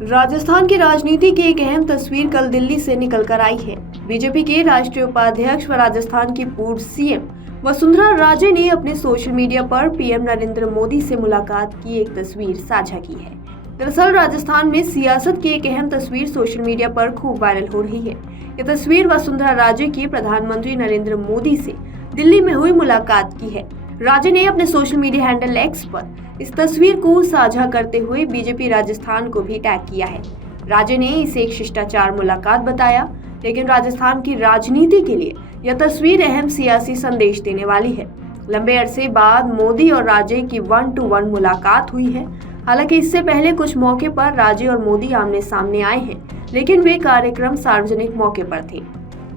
राजस्थान की राजनीति की एक अहम तस्वीर कल दिल्ली से निकलकर आई है। बीजेपी के राष्ट्रीय उपाध्यक्ष व राजस्थान की पूर्व सीएम वसुंधरा राजे ने अपने सोशल मीडिया पर पीएम नरेंद्र मोदी से मुलाकात की एक तस्वीर साझा की है। दरअसल राजस्थान में सियासत की एक अहम तस्वीर सोशल मीडिया पर खूब वायरल हो रही है। ये तस्वीर वसुंधरा राजे की प्रधानमंत्री नरेंद्र मोदी से दिल्ली में हुई मुलाकात की है। राजे ने अपने सोशल मीडिया हैंडल एक्स पर इस तस्वीर को साझा करते हुए बीजेपी राजस्थान को भी टैग किया है। राजे ने इसे एक शिष्टाचार मुलाकात बताया, लेकिन राजस्थान की राजनीति के लिए यह तस्वीर अहम सियासी संदेश देने वाली है। लंबे अरसे बाद मोदी और राजे की 1-to-1 मुलाकात हुई है। हालांकि इससे पहले कुछ मौके पर राजे और मोदी आमने सामने आए हैं, लेकिन वे कार्यक्रम सार्वजनिक मौके पर थे।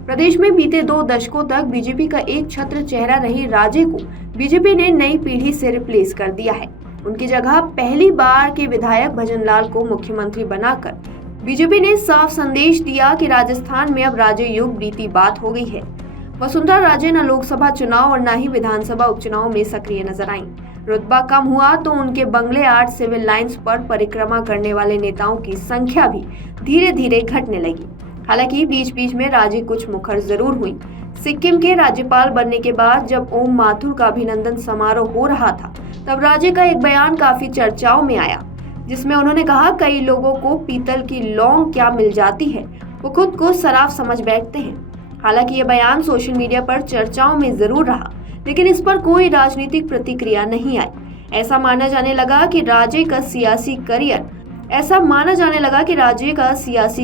प्रदेश में बीते 2 दशकों तक बीजेपी का एक छत्र चेहरा रहे राजे को बीजेपी ने नई पीढ़ी से रिप्लेस कर दिया है। उनकी जगह पहली बार के विधायक भजनलाल को मुख्यमंत्री बनाकर बीजेपी ने साफ संदेश दिया कि राजस्थान में अब राजे युग बीती बात हो गई है। वसुंधरा राजे न लोकसभा चुनाव और न ही विधानसभा उपचुनाव में सक्रिय नजर आईं। रुतबा कम हुआ तो उनके बंगले 8 सिविल लाइंस पर परिक्रमा करने वाले नेताओं की संख्या भी धीरे धीरे घटने लगी। हालांकि बीच बीच में राजे कुछ मुखर जरूर हुई। सिक्किम के राज्यपाल बनने के बाद जब ओम माथुर का अभिनंदन समारोह हो रहा था, तब राजे का एक बयान काफी चर्चाओं में आया, जिसमें उन्होंने कहा कई लोगों को पीतल की लौंग क्या मिल जाती है, वो खुद को सराफ समझ बैठते हैं। हालांकि ये बयान सोशल मीडिया पर चर्चाओं में जरूर रहा, लेकिन इस पर कोई राजनीतिक प्रतिक्रिया नहीं आई। ऐसा माना जाने लगा कि राजे का सियासी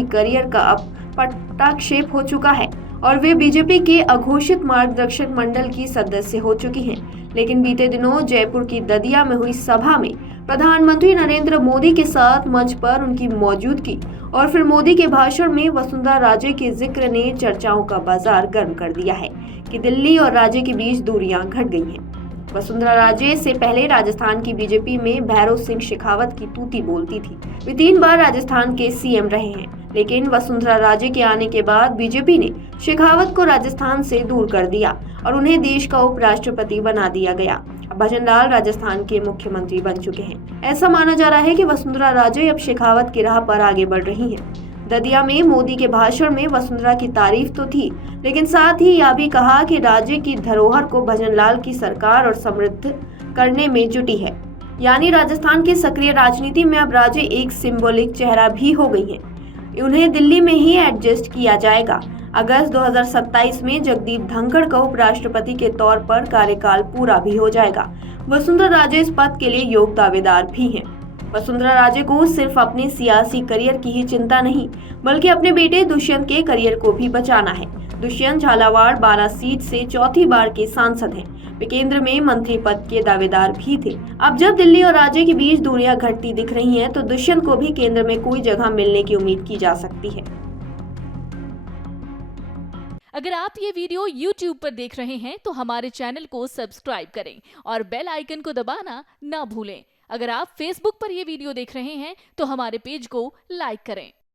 करियर का अब पटाक्षेप हो चुका है और वे बीजेपी के अघोषित मार्गदर्शक मंडल की सदस्य हो चुकी हैं। लेकिन बीते दिनों जयपुर की ददिया में हुई सभा में प्रधानमंत्री नरेंद्र मोदी के साथ मंच पर उनकी मौजूदगी और फिर मोदी के भाषण में वसुंधरा राजे के जिक्र ने चर्चाओं का बाजार गर्म कर दिया है कि दिल्ली और राजे के बीच दूरियां घट गई हैं। वसुंधरा राजे से पहले राजस्थान की बीजेपी में भैरव सिंह शेखावत की तूती बोलती थी। वे 3 बार राजस्थान के सीएम रहे हैं, लेकिन वसुंधरा राजे के आने के बाद बीजेपी ने शेखावत को राजस्थान से दूर कर दिया और उन्हें देश का उपराष्ट्रपति बना दिया गया। अब भजनलाल राजस्थान के मुख्यमंत्री बन चुके हैं। ऐसा माना जा रहा है कि वसुंधरा राजे अब शेखावत की राह पर आगे बढ़ रही हैं। ददिया में मोदी के भाषण में वसुंधरा की तारीफ तो थी, लेकिन साथ ही यह भी कहा कि राज्य की धरोहर को भजनलाल की सरकार और समृद्ध करने में जुटी है। यानी राजस्थान की सक्रिय राजनीति में अब राजे एक सिंबॉलिक चेहरा भी हो गई हैं। उन्हें दिल्ली में ही एडजस्ट किया जाएगा। अगस्त 2027 में जगदीप धनखड़ का उपराष्ट्रपति के तौर पर कार्यकाल पूरा भी हो जाएगा। वसुंधरा राजे इस पद के लिए योग्य दावेदार भी हैं। वसुंधरा राजे को सिर्फ अपने सियासी करियर की ही चिंता नहीं, बल्कि अपने बेटे दुष्यंत के करियर को भी बचाना है। दुष्यंत झालावाड़ 12 सीट से चौथी बार के सांसद हैं। वे केंद्र में मंत्री पद के दावेदार भी थे। अब जब दिल्ली और राजे के बीच दूरियां घटती दिख रही हैं, तो दुष्यंत को भी केंद्र में कोई जगह मिलने की उम्मीद की जा सकती है। अगर आप ये वीडियो YouTube पर देख रहे हैं तो हमारे चैनल को सब्सक्राइब करें और बेल आइकन को दबाना ना भूलें। अगर आप Facebook पर ये वीडियो देख रहे हैं तो हमारे पेज को लाइक करें।